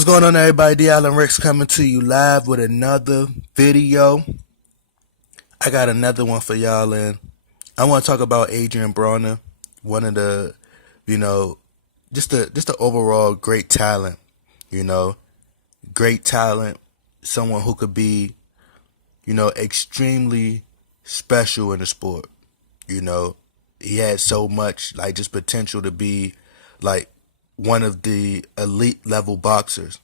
What's going on, everybody? D. Allen Rex coming to you live with another video. I got another one for y'all, and I want to talk about Adrien Broner, one of the, you know, just the overall great talent. You know, great talent, someone who could be, extremely special in the sport. You know, he had so much just potential to be like one of the elite level boxers.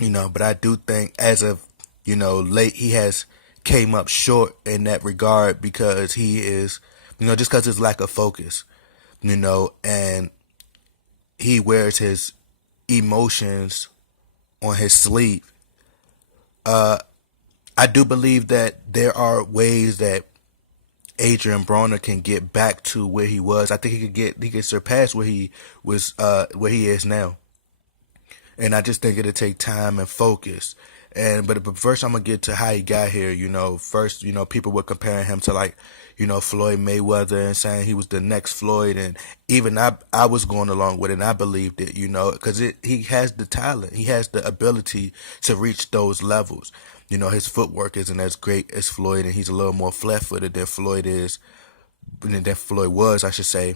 But I do think as of, late he has came up short in that regard because he is, just because his lack of focus, and he wears his emotions on his sleeve. I do believe that there are ways that Adrien Broner can get back to where he was. I think he could surpass where he was, where he is now. And I just think it'll take time and focus. But first I'm gonna get to how he got here. First, people were comparing him to Floyd Mayweather and saying he was the next Floyd, and even I was going along with it, and I believed it, because he has the talent, he has the ability to reach those levels. His footwork isn't as great as Floyd, and he's a little more flat-footed than Floyd was, I should say.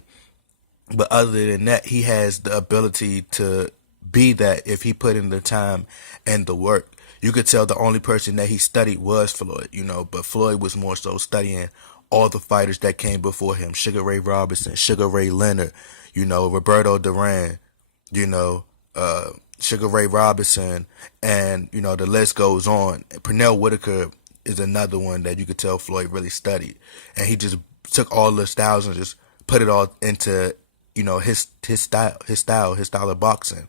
But other than that, he has the ability to be that if he put in the time and the work. You could tell the only person that he studied was Floyd, but Floyd was more so studying all the fighters that came before him. Sugar Ray Robinson, Sugar Ray Leonard, Roberto Duran, Sugar Ray Robinson, and, the list goes on. Pernell Whitaker is another one that you could tell Floyd really studied. And he just took all the styles and just put it all into his style of boxing.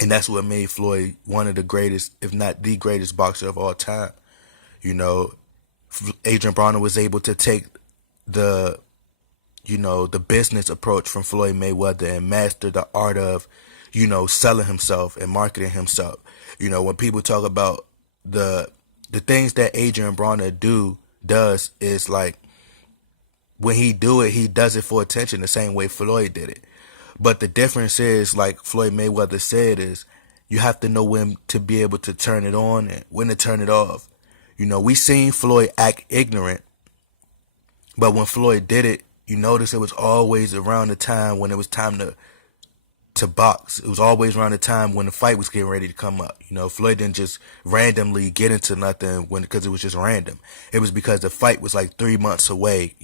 And that's what made Floyd one of the greatest, if not the greatest boxer of all time. Adrien Broner was able to take the business approach from Floyd Mayweather and master the art of, selling himself and marketing himself. When people talk about the things that Adrien Broner does is like, when he do it, he does it for attention the same way Floyd did it. But the difference is, like Floyd Mayweather said, is you have to know when to be able to turn it on and when to turn it off. We seen Floyd act ignorant, but when Floyd did it, you notice it was always around the time when it was time to box. It was always around the time when the fight was getting ready to come up. Floyd didn't just randomly get into nothing because it was just random. It was because the fight was like 3 months away.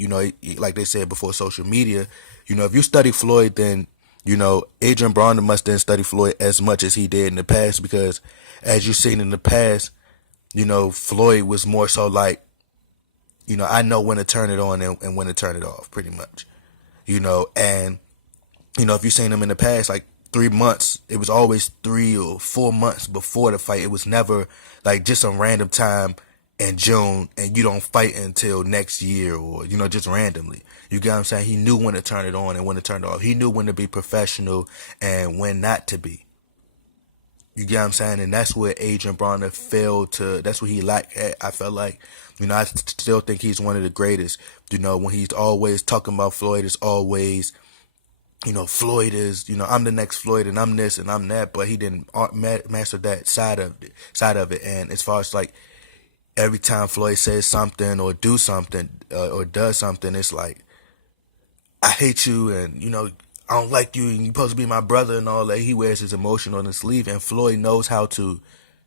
Like they said before social media, if you study Floyd, then, Adrien Broner must then study Floyd as much as he did in the past, because as you've seen in the past, Floyd was more so like, I know when to turn it on and when to turn it off, pretty much. And if you've seen him in the past, like 3 months, it was always 3 or 4 months before the fight. It was never like just some random time in June and you don't fight until next year, or, just randomly. You get what I'm saying? He knew when to turn it on and when to turn it off. He knew when to be professional and when not to be. You get what I'm saying? And that's where Adrien Broner failed to, that's what he lacked at. I felt like, I still think he's one of the greatest. When he's always talking about Floyd, it's always, Floyd is, I'm the next Floyd and I'm this and I'm that, but he didn't master that side of it. And as far as like every time Floyd says something or do something or does something, it's like, I hate you and, I don't like you and you're supposed to be my brother and all that. He wears his emotion on his sleeve, and Floyd knows how to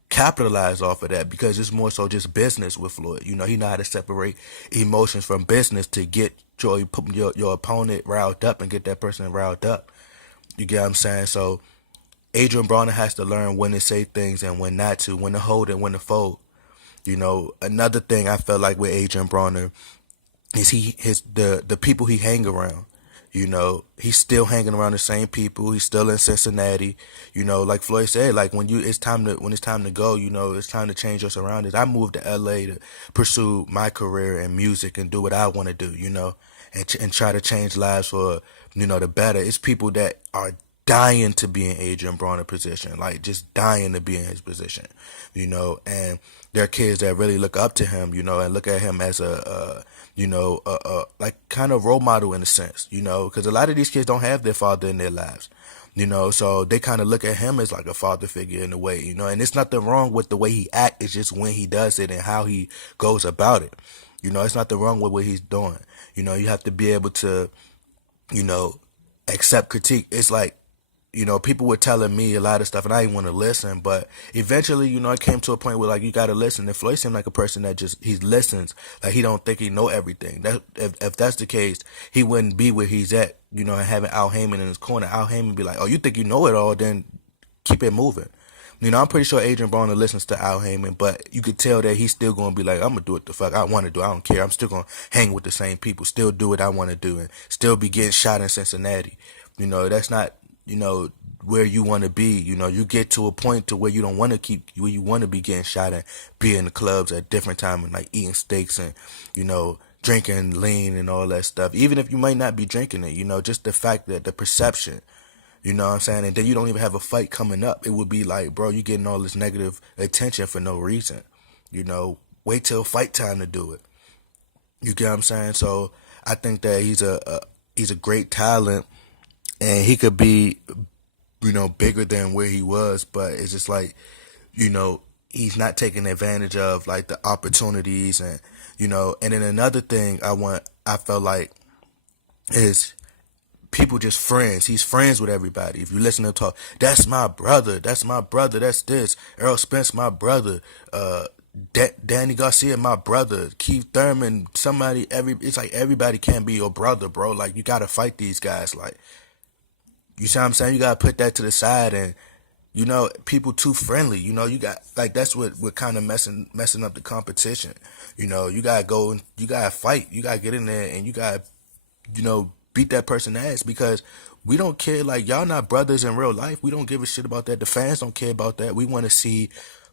capitalize off of that because it's more so just business with Floyd. He know how to separate emotions from business to get your opponent riled up and get that person riled up. You get what I'm saying? So Adrien Broner has to learn when to say things and when not to, when to hold and when to fold. Another thing I felt like with Adrien Broner is the people he hang around. He's still hanging around the same people. He's still in Cincinnati. Like Floyd said, like when it's time to go, it's time to change your surroundings. I moved to LA to pursue my career in music and do what I want to do, and try to change lives for, the better. It's people that are dying to be in Adrien Broner position, like just dying to be in his position, and there are kids that really look up to him, and look at him as a like kind of role model in a sense, because a lot of these kids don't have their father in their lives. So they kind of look at him as like a father figure in a way, and it's nothing wrong with the way he act. It's just when he does it and how he goes about it. It's nothing wrong with what he's doing. You have to be able to, you know, accept critique. It's like, people were telling me a lot of stuff and I didn't want to listen, but eventually, it came to a point where like you gotta listen. And Floyd seemed like a person that just he listens, like he don't think he know everything. That if that's the case, he wouldn't be where he's at, and having Al Heyman in his corner. Al Heyman be like, oh, you think you know it all? Then keep it moving. I'm pretty sure Adrien Broner listens to Al Heyman, but you could tell that he's still gonna be like, I'm gonna do what the fuck I want to do. I don't care. I'm still gonna hang with the same people, still do what I want to do, and still be getting shot in Cincinnati. That's not, where you want to be. You get to a point to where you don't want to where you want to be getting shot and be in the clubs at different times and like eating steaks and, drinking lean and all that stuff. Even if you might not be drinking it, just the fact that the perception. You know what I'm saying? And then you don't even have a fight coming up. It would be like, bro, you getting all this negative attention for no reason. Wait till fight time to do it. You get what I'm saying? So I think that he's a great talent, and he could be, bigger than where he was. But it's just like, he's not taking advantage of like the opportunities, and And then another thing I felt like is people just friends. He's friends with everybody. If you listen to him talk, that's my brother. That's my brother. That's this. Errol Spence, my brother. Danny Garcia, my brother. Keith Thurman, somebody. It's like everybody can't be your brother, bro. Like you gotta fight these guys. Like you see what I'm saying? You gotta put that to the side, and people too friendly. You got like that's what kind of messing up the competition. You gotta go and you gotta fight. You gotta get in there and you gotta beat that person ass, because we don't care. Like y'all not brothers in real life. We don't give a shit about that. The fans don't care about that. We want to see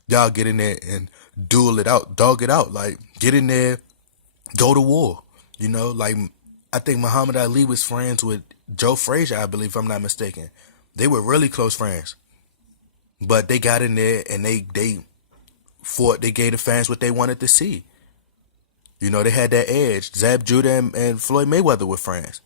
y'all get in there and duel it out, dog it out. Like get in there, go to war. Like I think Muhammad Ali was friends with Joe Frazier, I believe, if I'm not mistaken. They were really close friends, but they got in there and they fought. They gave the fans what they wanted to see. They had that edge. Zab Judah and Floyd Mayweather were friends.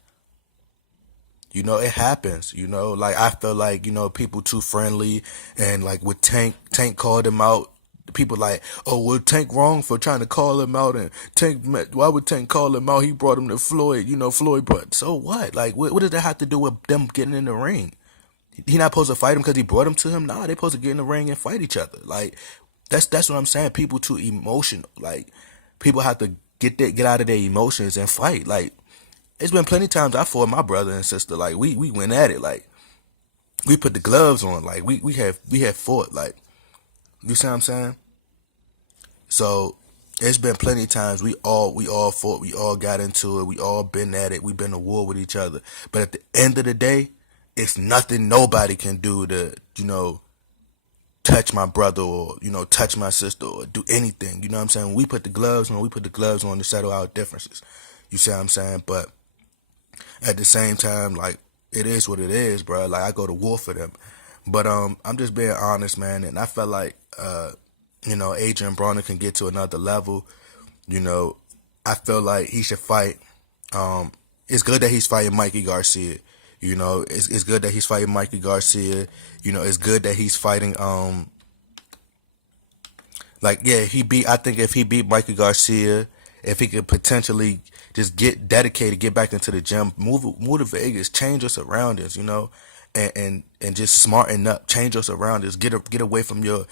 It happens, like I feel like, people too friendly, and like with Tank called him out. People like, oh, well, Tank wrong for trying to call him out, and why would Tank call him out? He brought him to Floyd, Floyd brought, so what? Like, what does that have to do with them getting in the ring? He not supposed to fight him because he brought him to him? Nah, they supposed to get in the ring and fight each other. Like, that's what I'm saying. People too emotional. Like, people have to get out of their emotions and fight. Like, it's been plenty of times I fought my brother and sister. Like we went at it. Like we put the gloves on. Like we have fought. Like, you see what I'm saying? So it's been plenty of times we all fought. We all got into it. We all been at it. We've been to war with each other. But at the end of the day, it's nothing nobody can do to touch my brother or touch my sister or do anything. You know what I'm saying? When we put the gloves on. We put the gloves on to settle our differences. You see what I'm saying? But at the same time, like, it is what it is, bro. Like, I go to war for them. But I'm just being honest, man. And I felt like, Adrien Broner can get to another level. I feel like he should fight. It's good that he's fighting Mikey Garcia. It's good that he's fighting Mikey Garcia. It's good that he's fighting, I think if he beat Mikey Garcia, if he could potentially just get dedicated, get back into the gym, move to Vegas, change your surroundings, and just smarten up, change your surroundings, get away from your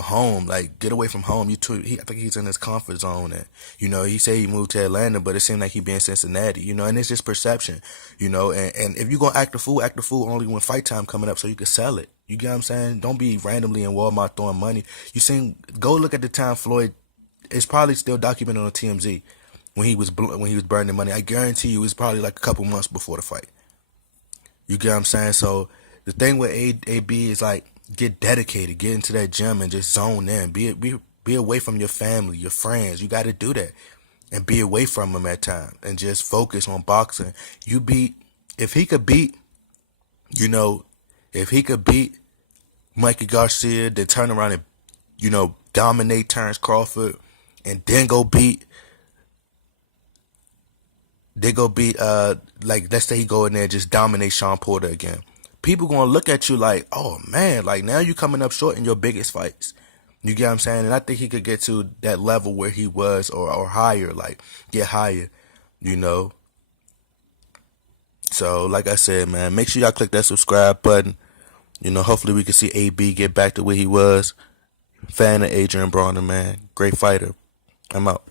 home, like get away from home. I think he's in his comfort zone, and he said he moved to Atlanta, but it seemed like he be in Cincinnati, and it's just perception, and if you gonna act the fool only when fight time coming up so you can sell it. You get what I'm saying? Don't be randomly in Walmart throwing money. Go look at the time Floyd. It's probably still documented on TMZ when he was burning money. I guarantee you, it's probably like a couple months before the fight. You get what I'm saying? So the thing with AB is like, get dedicated, get into that gym and just zone in. Be away from your family, your friends. You got to do that and be away from them at times and just focus on boxing. If he could beat Mikey Garcia, then turn around and dominate Terrence Crawford, and then go beat like, let's say he go in there and just dominate Sean Porter again. people gonna look at you like, oh man, like now you coming up short in your biggest fights. You get what I'm saying? And I think he could get to that level where he was, or higher, like get higher, you know. So like I said, man, make sure y'all click that subscribe button. You know, hopefully we can see AB get back to where he was. Fan of Adrien Broner, man. Great fighter. I'm out.